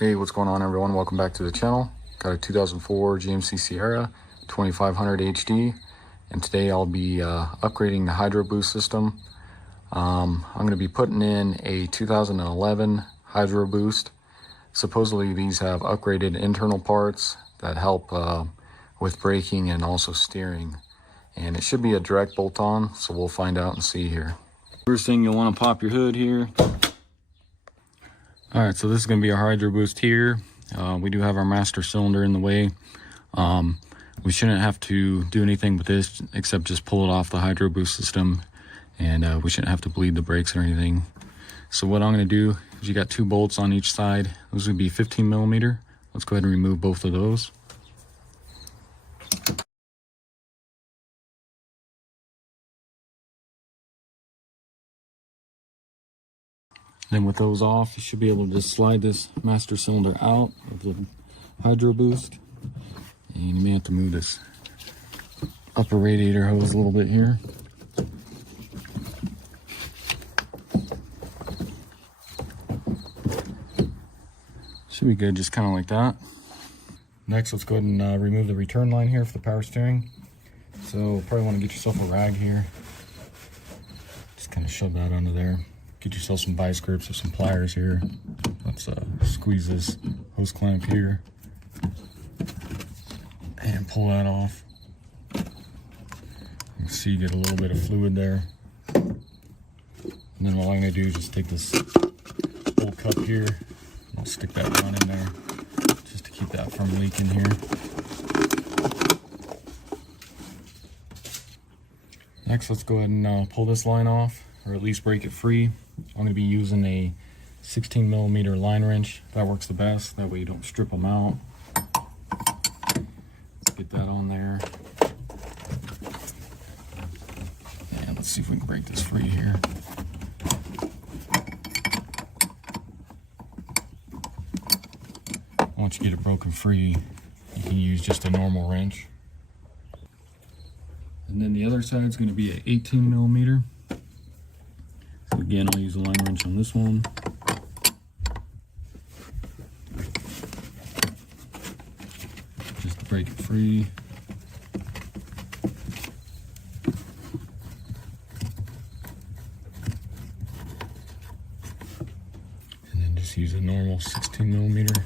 Hey, what's going on, everyone? Welcome back to the channel. Got a 2004 GMC Sierra 2500 HD, and today I'll be upgrading the Hydro Boost system. I'm going to be putting in a 2011 Hydro Boost. Supposedly these have upgraded internal parts that help with braking and also steering, and it should be a direct bolt-on, so we'll find out and see here. First thing, you'll want to pop your hood here. Alright, so this is going to be our Hydro Boost here. We do have our master cylinder in the way. We shouldn't have to do anything with this except just pull it off the Hydro Boost system, and we shouldn't have to bleed the brakes or anything. So what I'm going to do is, you got two bolts on each side. Those would be 15 millimeter. Let's go ahead and remove both of those. Then with those off, you should be able to just slide this master cylinder out of the Hydro Boost. And you may have to move this upper radiator hose a little bit here. Should be good, just kind of like that. Next, let's go ahead and remove the return line here for the power steering. So probably want to get yourself a rag here. Just kind of shove that under there. Get yourself some vice grips or some pliers here. Let's squeeze this hose clamp here and pull that off. You can see you get a little bit of fluid there. And then what I'm going to do is just take this old cup here and I'll stick that down in there just to keep that from leaking here. Next, let's go ahead and pull this line off, or at least break it free. I'm going to be using a 16 millimeter line wrench. That works the best. That way you don't strip them out. Let's get that on there. And let's see if we can break this free here. Once you get it broken free, you can use just a normal wrench. And then the other side is going to be an 18 millimeter. So again, I'll use a line wrench on this one. Just to break it free. And then just use a normal 16 millimeter.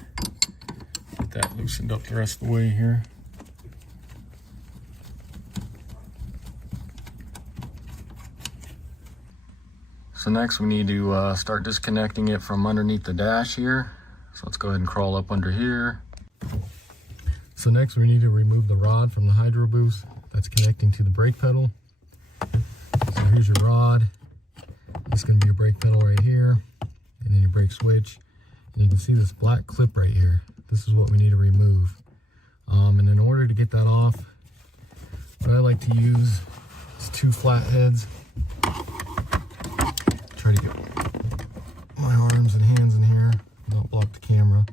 Get that loosened up the rest of the way here. So next we need to start disconnecting it from underneath the dash here. So let's go ahead and crawl up under here. So next we need to remove the rod from the Hydro Boost that's connecting to the brake pedal. So here's your rod. This is going to be your brake pedal right here, and then your brake switch. And you can see this black clip right here. This is what we need to remove. And in order to get that off, what I like to use is two flat heads. Try to get my arms and hands in here, not block the camera.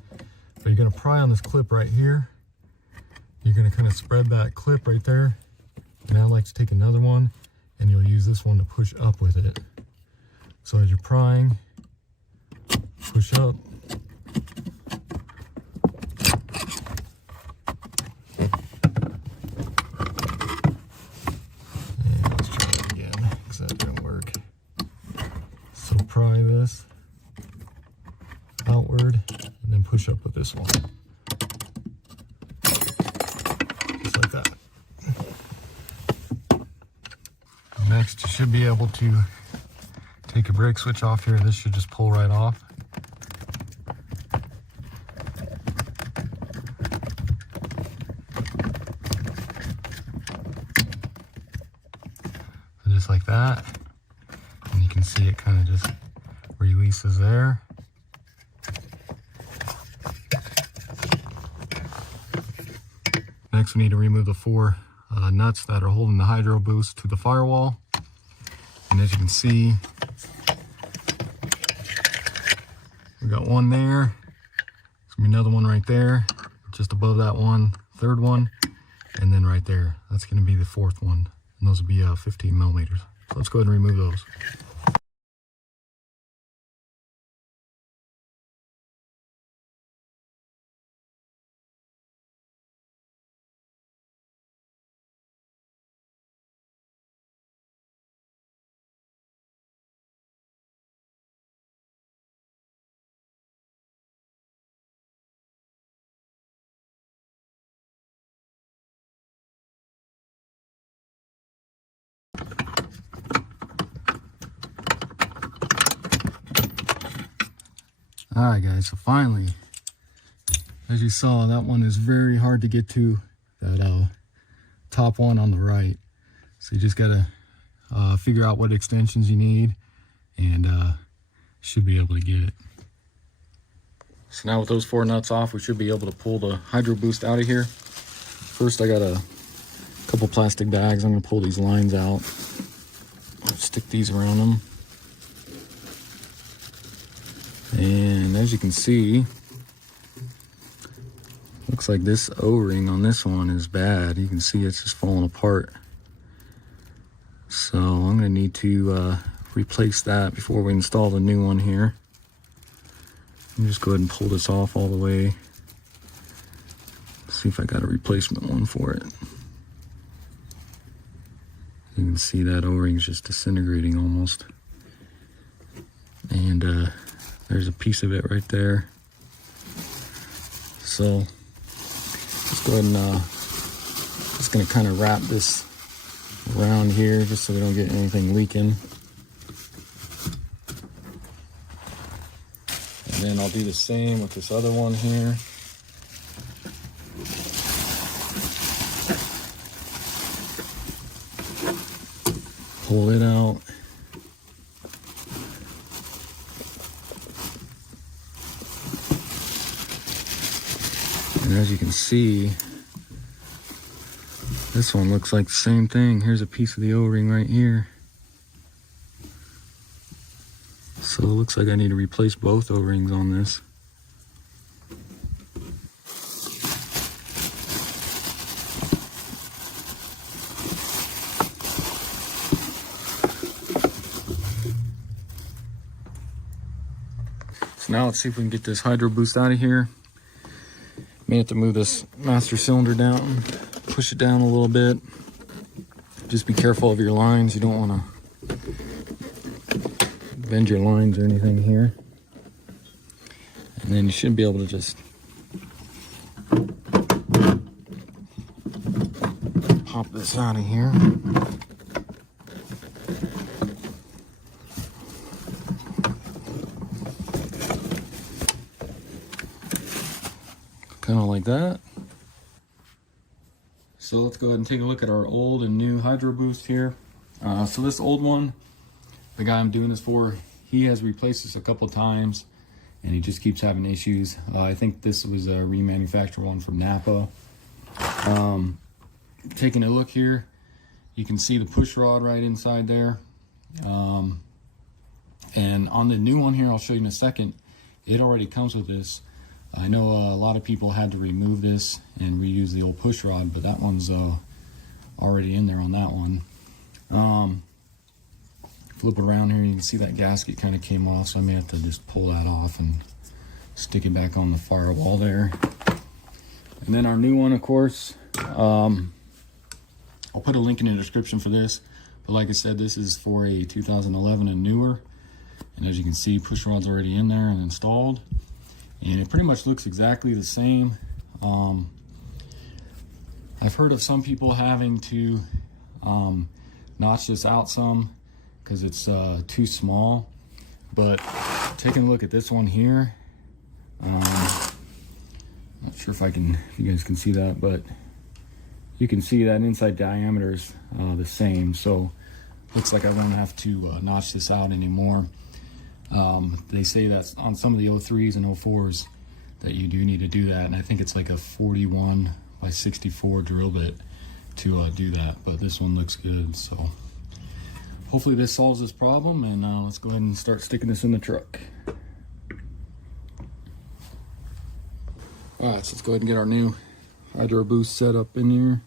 But you're going to pry on this clip right here. You're going to kind of spread that clip right there. And I like to take another one, and you'll use this one to push up with it. So as you're prying, push up. And let's try that again, because that didn't work. So pry this outward and then push up with this one. Just like that. Next, you should be able to take your brake switch off here. This should just pull right off. So just like that. And you can see it kind of just releases there. Next, we need to remove the four nuts that are holding the Hydro Boost to the firewall. And as you can see, we got one there. There's gonna be another one right there, just above that one, third one, and then right there. That's gonna be the fourth one. And those will be 15 millimeters. So let's go ahead and remove those. Alright guys, so finally, as you saw, that one is very hard to get to, that top one on the right. So you just gotta figure out what extensions you need, and should be able to get it. So now with those 4 nuts off, we should be able to pull the hydro boost out of here. First, I got a couple plastic bags. I'm gonna pull these lines out. I'll stick these around them. And as you can see, looks like this O-ring on this one is bad. You can see it's just falling apart. So I'm gonna need to replace that before we install the new one here. Let me just go ahead and pull this off all the way. See if I got a replacement one for it. You can see that O-ring is just disintegrating almost. And there's a piece of it right there. So let's go ahead and just gonna kind of wrap this around here just so we don't get anything leaking. And then I'll do the same with this other one here. Pull it out. And as you can see, this one looks like the same thing. Here's a piece of the O-ring right here. So it looks like I need to replace both O-rings on this. So now let's see if we can get this hydro boost out of here. May have to move this master cylinder down, push it down a little bit. Just be careful of your lines. You don't want to bend your lines or anything here. And then you should be able to just pop this out of here. Kind of like that. So let's go ahead and take a look at our old and new hydro boost here. So this old one, the guy I'm doing this for, he has replaced this a couple times and he just keeps having issues. I think this was a remanufactured one from Napa. Taking a look here, you can see the push rod right inside there. And on the new one here, I'll show you in a second, it already comes with this. I know a lot of people had to remove this and reuse the old push rod, but that one's already in there on that one. Flip it around here, you can see that gasket kind of came off, so I may have to just pull that off and stick it back on the firewall there. And then our new one, of course, I'll put a link in the description for this, but like I said, this is for a 2011 and newer. And as you can see, push rod's already in there and installed. And it pretty much looks exactly the same. I've heard of some people having to notch this out some because it's too small. But taking a look at this one here, not sure if you guys can see that, but you can see that inside diameter is the same. So looks like I won't have to notch this out anymore. They say that on some of the 03s and 04s that you do need to do that, and I think it's like a 41 by 64 drill bit to do that, but this one looks good. So hopefully this solves this problem, and let's go ahead and start sticking this in the truck. Alright, so let's go ahead and get our new hydro boost set up in here.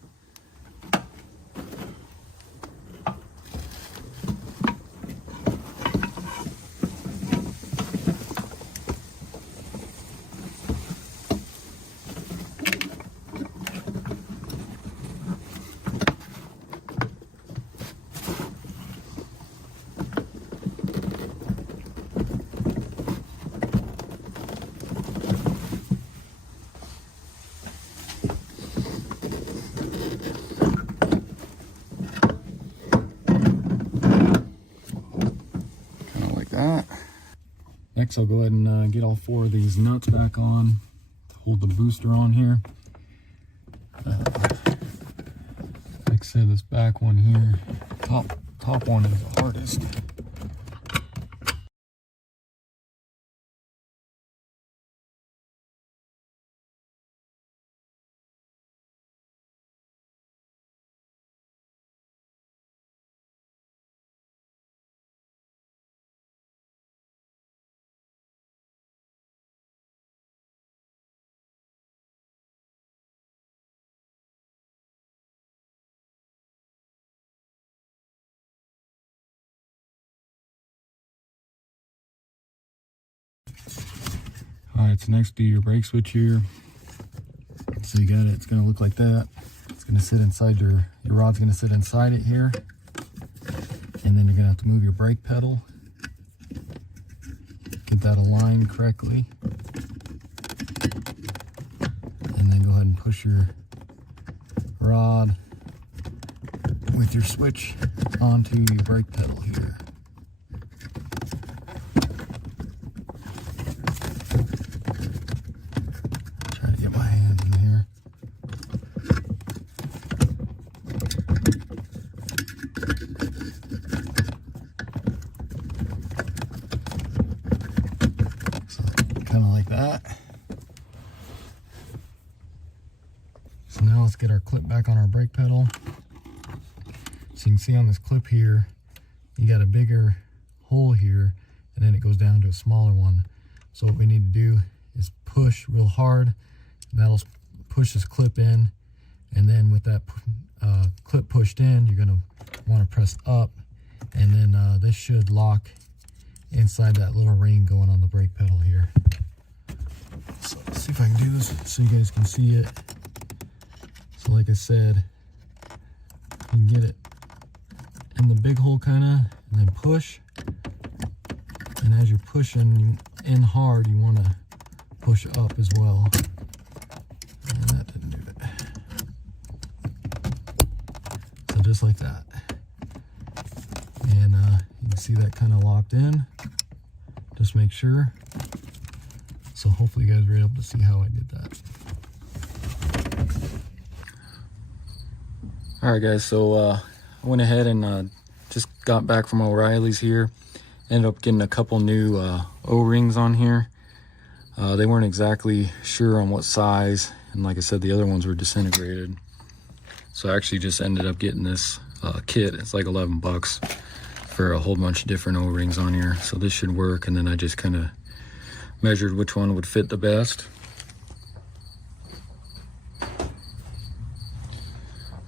Next, I'll go ahead and get all 4 of these nuts back on to hold the booster on here. Like I said, this back one here, top one is the hardest. Alright, so next do your brake switch here. So you got it, it's going to look like that. It's going to sit inside your rod's going to sit inside it here. And then you're going to have to move your brake pedal. Get that aligned correctly. And then go ahead and push your rod with your switch onto your brake pedal here. Try to get my hands in here. So kind of like that. So now let's get our clip back on our brake pedal. So you can see on this clip here, you got a bigger hole here, and then it goes down to a smaller one. So what we need to do is push real hard, and that'll push this clip in. And then with that clip pushed in, you're gonna wanna press up, and then this should lock inside that little ring going on the brake pedal here. So let's see if I can do this so you guys can see it. So like I said, you can get it in the big hole kind of, and then push. And as you're pushing in hard, you want to push up as well. And that didn't do it. So just like that. And you can see that kind of locked in. Just make sure. So hopefully you guys were able to see how I did that. Alright guys, so I went ahead and just got back from O'Reilly's here. Ended up getting a couple new O-rings on here. They weren't exactly sure on what size, and like I said, the other ones were disintegrated. So I actually just ended up getting this kit. It's like 11 bucks for a whole bunch of different O-rings on here. So this should work, and then I just kind of measured which one would fit the best.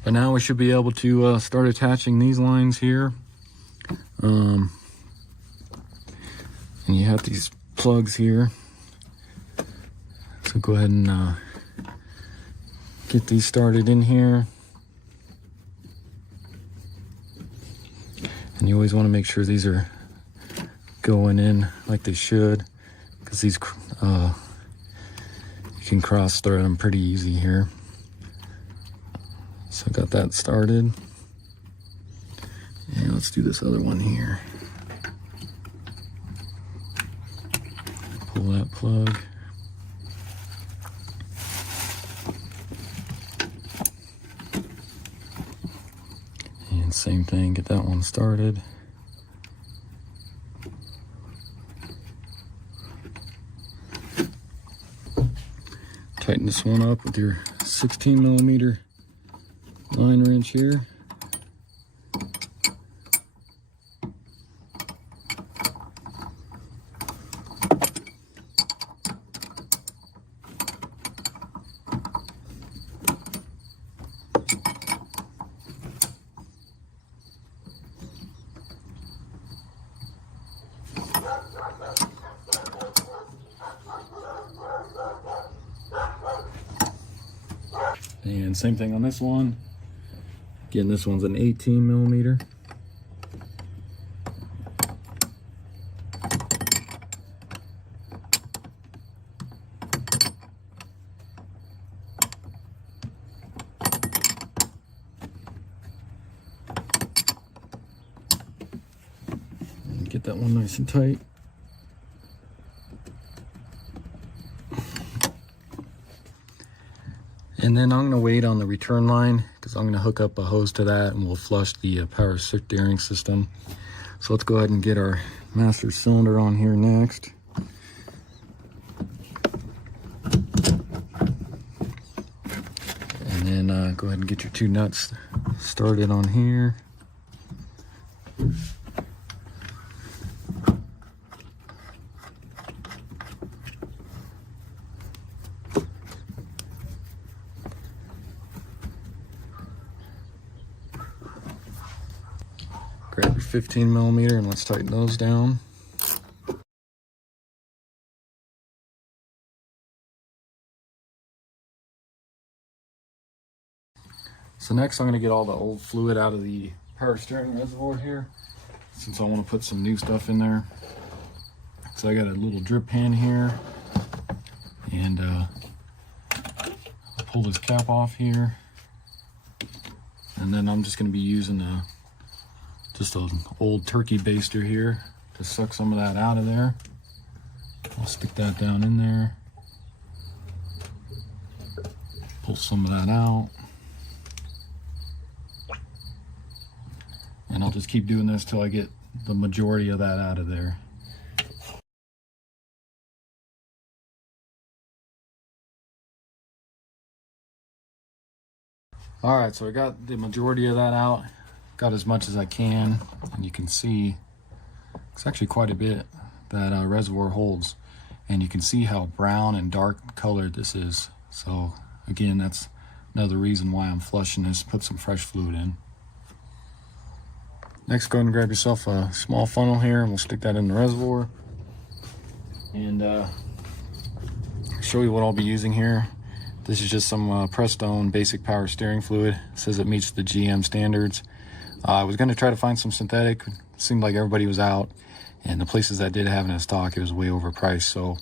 But now we should be able to start attaching these lines here. And you have these plugs here. So go ahead and get these started in here. And you always want to make sure these are going in like they should, because these you can cross thread them pretty easy here. So I got that started. And let's do this other one here. Pull that plug. And same thing, get that one started. Tighten this one up with your 16mm line wrench here. And same thing on this one. Again, this one's an 18mm. And get that one nice and tight. And then I'm gonna wait on the return line because I'm gonna hook up a hose to that and we'll flush the power steering system. So let's go ahead and get our master cylinder on here next. And then go ahead and get your two nuts started on here. Grab your 15 millimeter and let's tighten those down. So next I'm going to get all the old fluid out of the power steering reservoir here, since I want to put some new stuff in there. So I got a little drip pan here, and I'll pull this cap off here, and then I'm just going to be using just an old turkey baster here to suck some of that out of there. I'll stick that down in there, pull some of that out, and I'll just keep doing this till I get the majority of that out of there. All right, so I got the majority of that out. Got as much as I can, and you can see it's actually quite a bit that reservoir holds, and you can see how brown and dark colored this is. So again, that's another reason why I'm flushing this. Put some fresh fluid in. Next, go ahead and grab yourself a small funnel here, and we'll stick that in the reservoir, and show you what I'll be using here. This is just some Prestone basic power steering fluid. It says it meets the GM standards. I was going to try to find some synthetic. It seemed like everybody was out, and the places that did have it in stock, it was way overpriced. So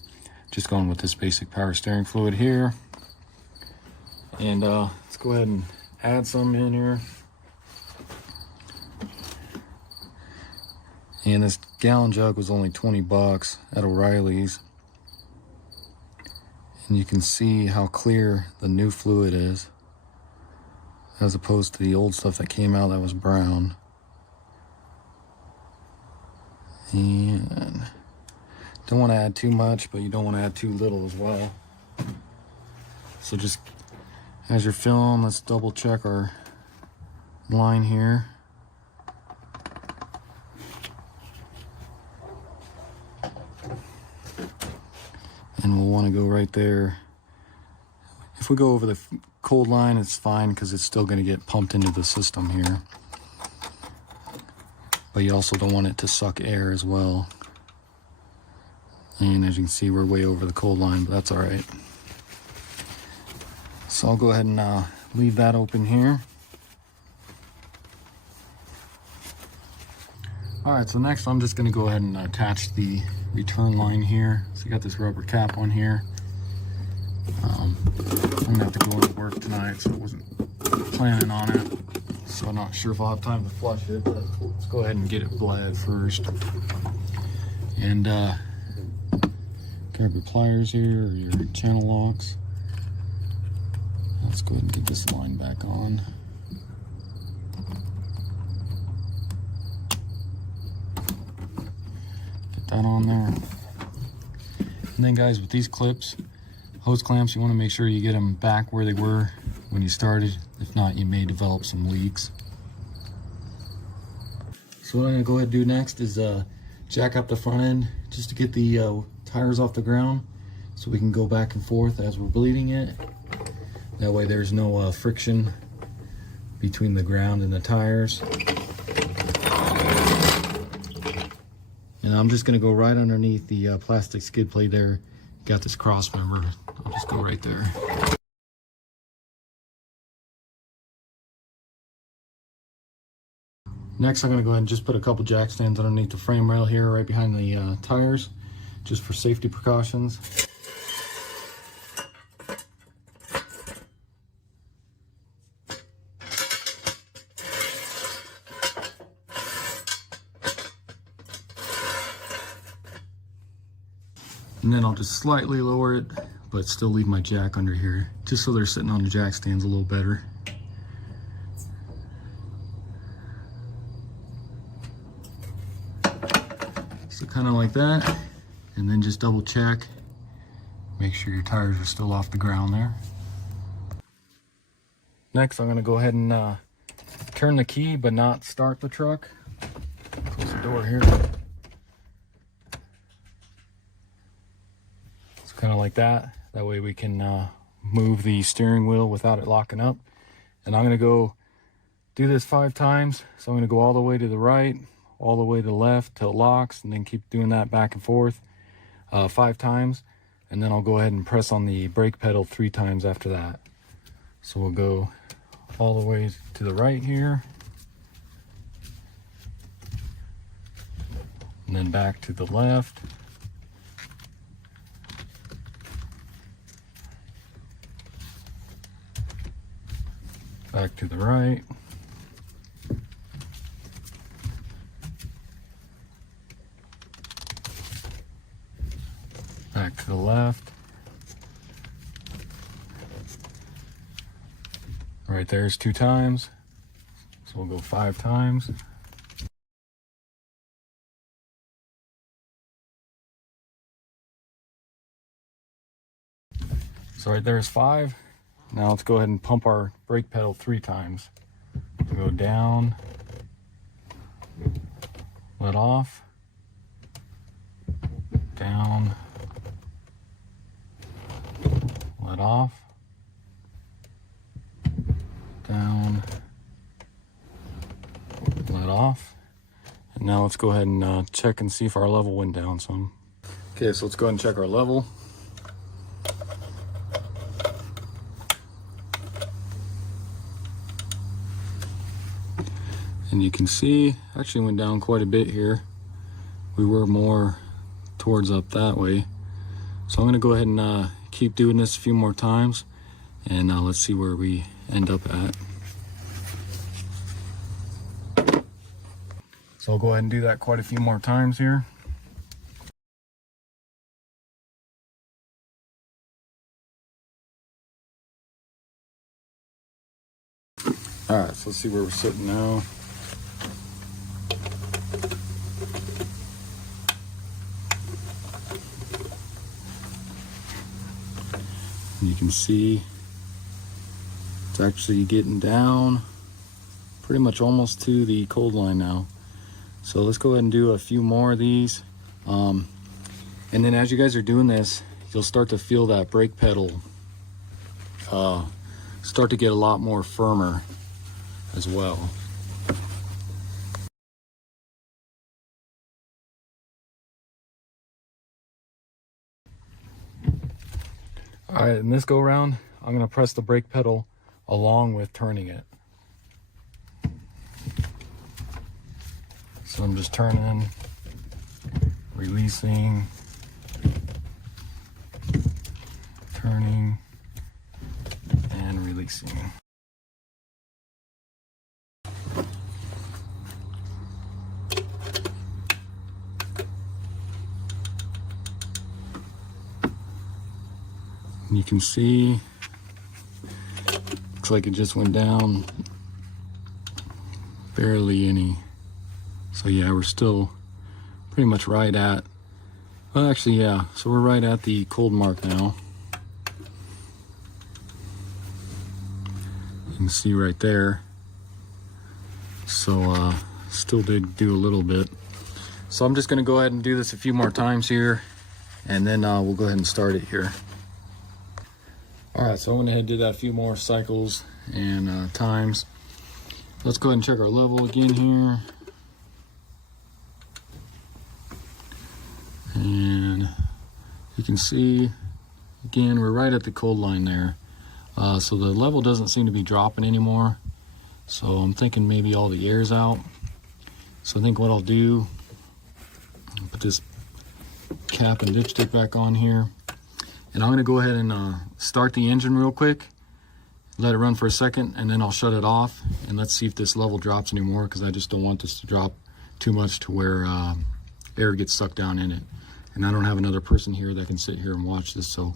just going with this basic power steering fluid here. And let's go ahead and add some in here. And this gallon jug was only 20 bucks at O'Reilly's. And you can see how clear the new fluid is, as opposed to the old stuff that came out that was brown. And don't want to add too much, but you don't want to add too little as well. So just as you're filling, let's double check our line here. And we'll want to go right there. If we go over the cold line, it's fine because it's still going to get pumped into the system here. But you also don't want it to suck air as well. And as you can see, we're way over the cold line, but that's all right. So I'll go ahead and leave that open here. All right, so next I'm just going to go ahead and attach the return line here. So you got this rubber cap on here. I'm gonna have to go into work tonight, so I wasn't planning on it. So I'm not sure if I'll have time to flush it, but let's go ahead and get it bled first. And grab your pliers here, or your channel locks. Let's go ahead and get this line back on. Get that on there. And then guys, with these clips, hose clamps, you want to make sure you get them back where they were when you started. If not, you may develop some leaks. So what I'm going to go ahead and do next is jack up the front end just to get the tires off the ground, so we can go back and forth as we're bleeding it. That way there's no friction between the ground and the tires. And I'm just going to go right underneath the plastic skid plate there. Got this cross member. I'll just go right there. Next, I'm going to go ahead and just put a couple jack stands underneath the frame rail here, right behind the tires, just for safety precautions. And then I'll just slightly lower it but still leave my jack under here, just so they're sitting on the jack stands a little better. So kind of like that, and then just double check. Make sure your tires are still off the ground there. Next, I'm gonna go ahead and turn the key, but not start the truck. Close the door here. So kind of like that. That way we can move the steering wheel without it locking up. And I'm gonna go do this 5 times. So I'm gonna go all the way to the right, all the way to the left till it locks, and then keep doing that back and forth 5 times. And then I'll go ahead and press on the brake pedal 3 times after that. So we'll go all the way to the right here, and then back to the left, back to the right, back to the left. Right there's 2 times, so we'll go 5 times. So right there's 5. Now let's go ahead and pump our brake pedal 3 times. So go down, let off, down, let off, down, let off. And now let's go ahead and check and see if our level went down some. Okay, so let's go ahead and check our level. And you can see, actually went down quite a bit here. We were more towards up that way. So I'm gonna go ahead and keep doing this a few more times, and let's see where we end up at. So I'll go ahead and do that quite a few more times here. All right, so let's see where we're sitting now. You can see it's actually getting down pretty much almost to the cold line now. So let's go ahead and do a few more of these. And then as you guys are doing this, you'll start to feel that brake pedal start to get a lot more firmer as well. All right, in this go round, I'm gonna press the brake pedal along with turning it. So I'm just turning, releasing, turning, and releasing. You can see, looks like it just went down barely any. So yeah, we're still pretty much right at, well actually yeah, so we're right at the cold mark now. You can see right there. So still did do a little bit. So I'm just gonna go ahead and do this a few more times here, and then we'll go ahead and start it here. All right, so I went ahead and did that a few more cycles and times. Let's go ahead and check our level again here. And you can see, again, we're right at the cold line there. So the level doesn't seem to be dropping anymore. So I'm thinking maybe all the air's out. So I think what I'll do, I'll put this cap and dipstick back on here. And I'm gonna go ahead and start the engine real quick, let it run for a second, and then I'll shut it off. And let's see if this level drops anymore, because I just don't want this to drop too much to where air gets sucked down in it. And I don't have another person here that can sit here and watch this, so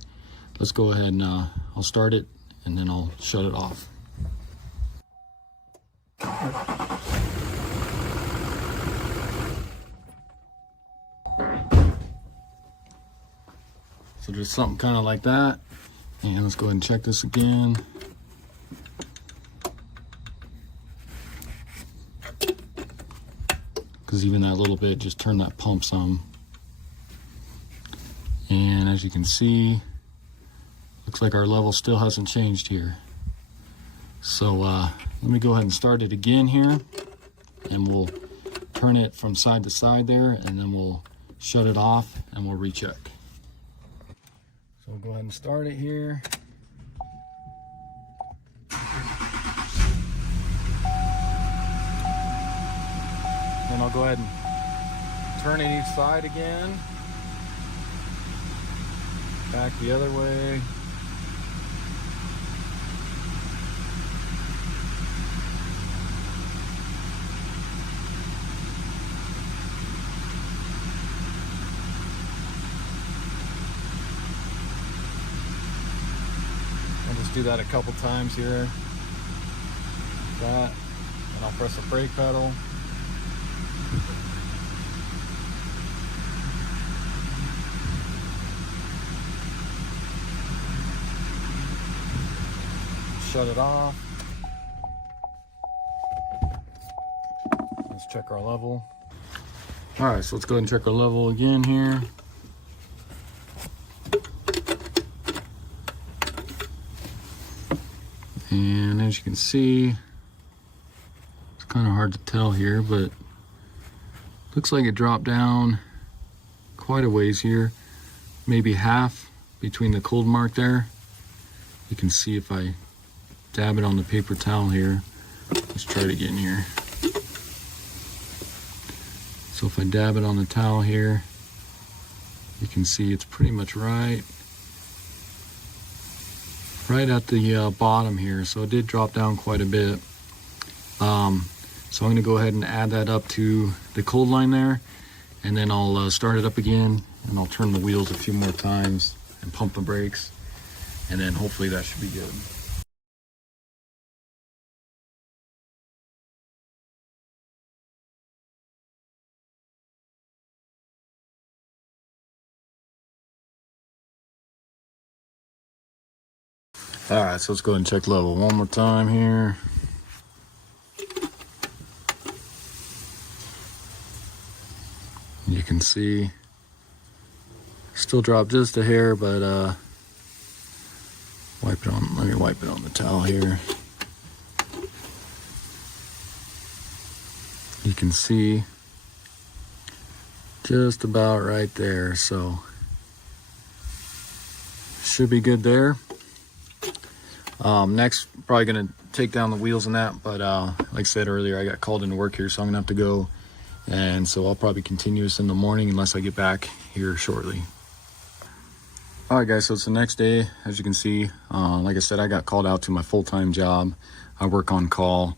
let's go ahead and I'll start it and then I'll shut it off. So just something kind of like that. And let's go ahead and check this again. Because even that little bit just turned that pump some. And as you can see, looks like our level still hasn't changed here. So let me go ahead and start it again here, and we'll turn it from side to side there, and then we'll shut it off and we'll recheck. So we'll go ahead and start it here. Then I'll go ahead and turn it each side again. Back the other way. I'll just do that a couple times here. That, and I'll press the brake pedal. Shut it off. Let's check our level. All right, so let's go ahead and check our level again here. And as you can see, it's kind of hard to tell here, but looks like it dropped down quite a ways here, maybe half between the cold mark there. You can see if I dab it on the paper towel here. Let's try it again here. So if I dab it on the towel here, you can see it's pretty much right at the bottom here. So it did drop down quite a bit. So I'm going to go ahead and add that up to the cold line there, and then I'll start it up again, and I'll turn the wheels a few more times and pump the brakes, and then hopefully that should be good. All right, so let's go ahead and check level one more time here. You can see still dropped just a hair, but wipe it on. Let me wipe it on the towel here. You can see just about right there, so should be good there. Next, probably gonna take down the wheels and that, but like I said earlier, I got called into work here, so I'm gonna have to go, and so I'll probably continue this in the morning unless I get back here shortly. All right, guys, so it's the next day. As you can see, like I said, I got called out to my full-time job. I work on call,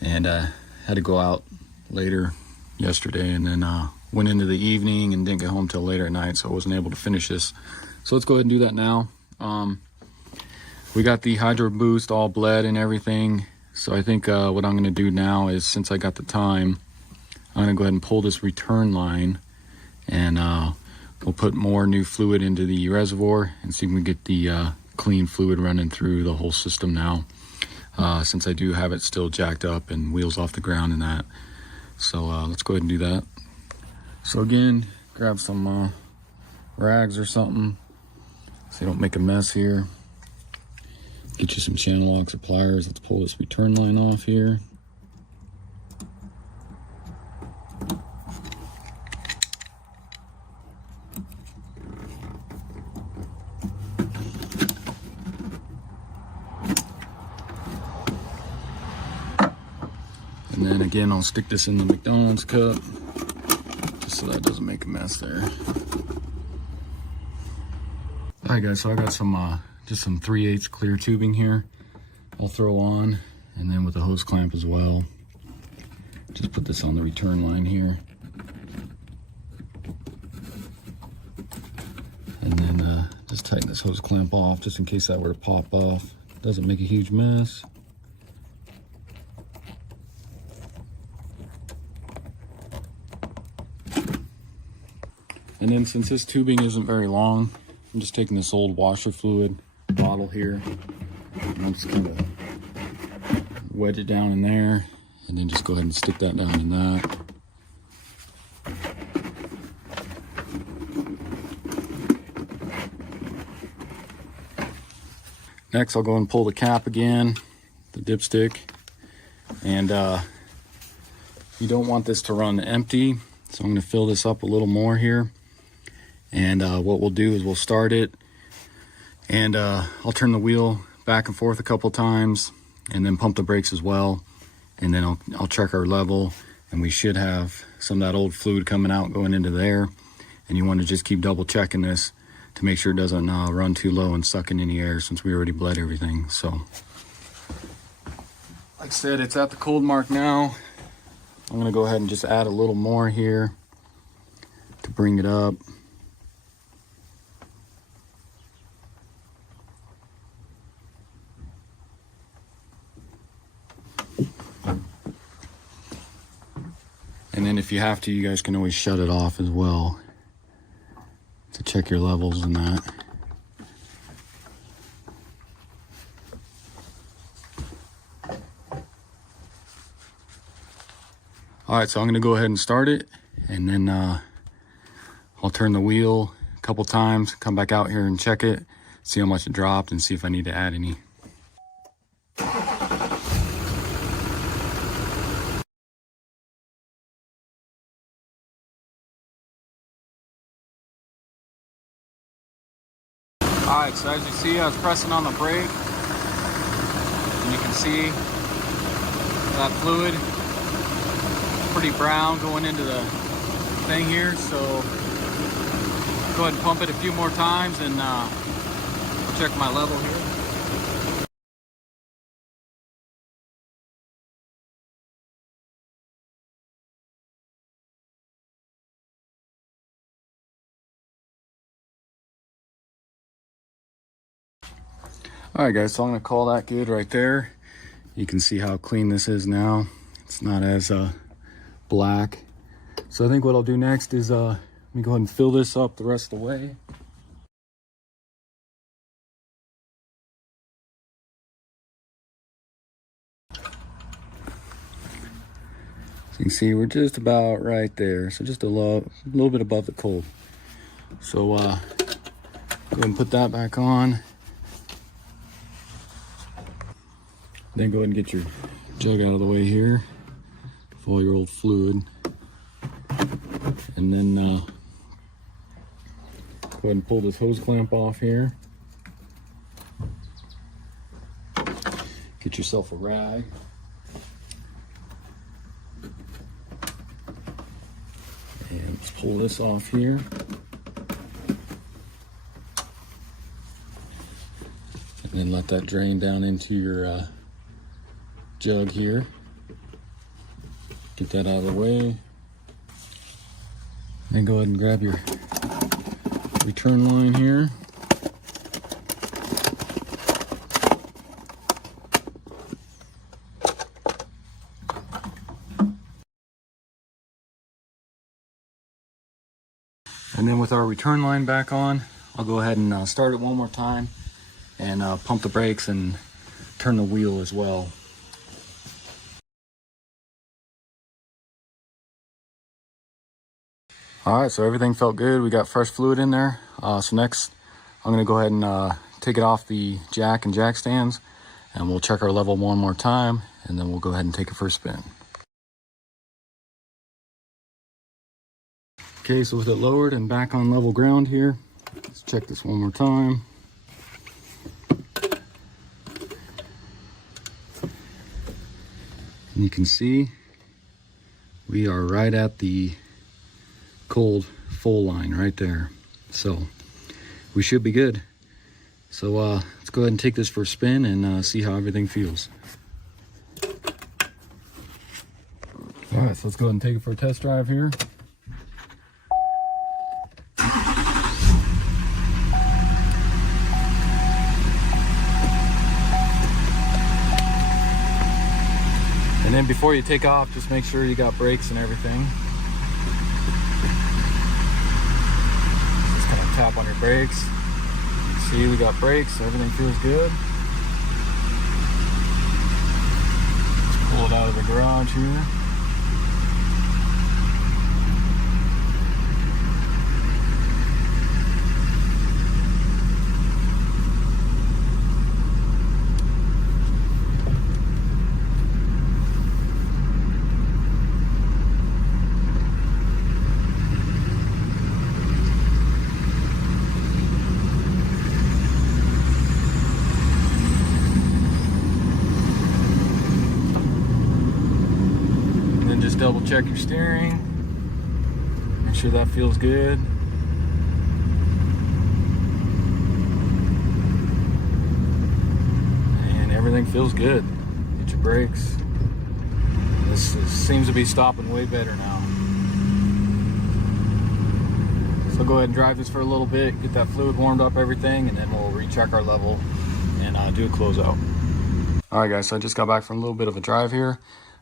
and had to go out later yesterday, and then went into the evening and didn't get home till later at night, so I wasn't able to finish this. So let's go ahead and do that now. We got the hydro boost all bled and everything, so I think what I'm going to do now is, since I got the time, I'm going to go ahead and pull this return line, and we'll put more new fluid into the reservoir and see if we can get the clean fluid running through the whole system now, since I do have it still jacked up and wheels off the ground and that. So let's go ahead and do that. So again, grab some rags or something so you don't make a mess here. Get you some channel lock pliers. Let's pull this return line off here. And then again, I'll stick this in the McDonald's cup just so that doesn't make a mess there. All right, guys, so I got some just some 3/8 clear tubing here I'll throw on, and then with a hose clamp as well. Just put this on the return line here. And then just tighten this hose clamp off just in case that were to pop off. Doesn't make a huge mess. And then since this tubing isn't very long, I'm just taking this old washer fluid bottle here. And I'm just kind of wedge it down in there and then just go ahead and stick that down in that. Next, I'll go and pull the cap again, the dipstick, and you don't want this to run empty, so I'm going to fill this up a little more here. And what we'll do is we'll start it, and I'll turn the wheel back and forth a couple times, and then pump the brakes as well, and then I'll check our level, and we should have some of that old fluid coming out going into there. And you want to just keep double checking this to make sure it doesn't run too low and suck in any air, since we already bled everything. So like I said, it's at the cold mark now. I'm gonna go ahead and just add a little more here to bring it up. And then if you have to, you guys can always shut it off as well to check your levels and that. All right, so I'm gonna go ahead and start it, and then I'll turn the wheel a couple times, come back out here and check it, see how much it dropped, and see if I need to add any. Alright, so as you see, I was pressing on the brake, and you can see that fluid pretty brown going into the thing here. So go ahead and pump it a few more times, and check my level here. Alright guys, so I'm going to call that good right there. You can see how clean this is now. It's not as black. So I think what I'll do next is let me go ahead and fill this up the rest of the way. So you can see we're just about right there. So just a little bit above the cold. So go ahead and put that back on. Then go ahead and get your jug out of the way here with all your old fluid. And then go ahead and pull this hose clamp off here. Get yourself a rag. And let's pull this off here. And then let that drain down into your jug here. Get that out of the way. Then go ahead and grab your return line here. And then with our return line back on, I'll go ahead and start it one more time and pump the brakes and turn the wheel as well. All right, so everything felt good. We got fresh fluid in there. So next, I'm gonna go ahead and take it off the jack and jack stands, and we'll check our level one more time, and then we'll go ahead and take it for a spin. Okay, so with it lowered and back on level ground here, let's check this one more time. And you can see we are right at the cold full line right there, so we should be good. So let's go ahead and take this for a spin and see how everything feels. All right, so let's go ahead and take it for a test drive here. And then before you take off, just make sure you got brakes and everything. Just kind of tap on your brakes. See, we got brakes, so everything feels good. Let's pull it out of the garage here. Just double check your steering, make sure that feels good. And everything feels good. Hit your brakes. This seems to be stopping way better now. So go ahead and drive this for a little bit, get that fluid warmed up, everything, and then we'll recheck our level and do a closeout. All right guys, so I just got back from a little bit of a drive here.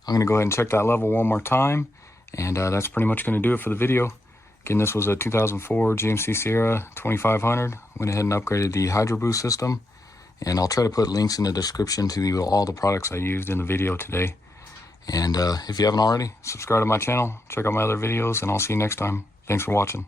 I'm gonna go ahead and check that level one more time, and that's pretty much gonna do it for the video. Again, this was a 2004 GMC Sierra 2500. Went ahead and upgraded the Hydro Boost system, and I'll try to put links in the description to all the products I used in the video today. And if you haven't already, subscribe to my channel, check out my other videos, and I'll see you next time. Thanks for watching.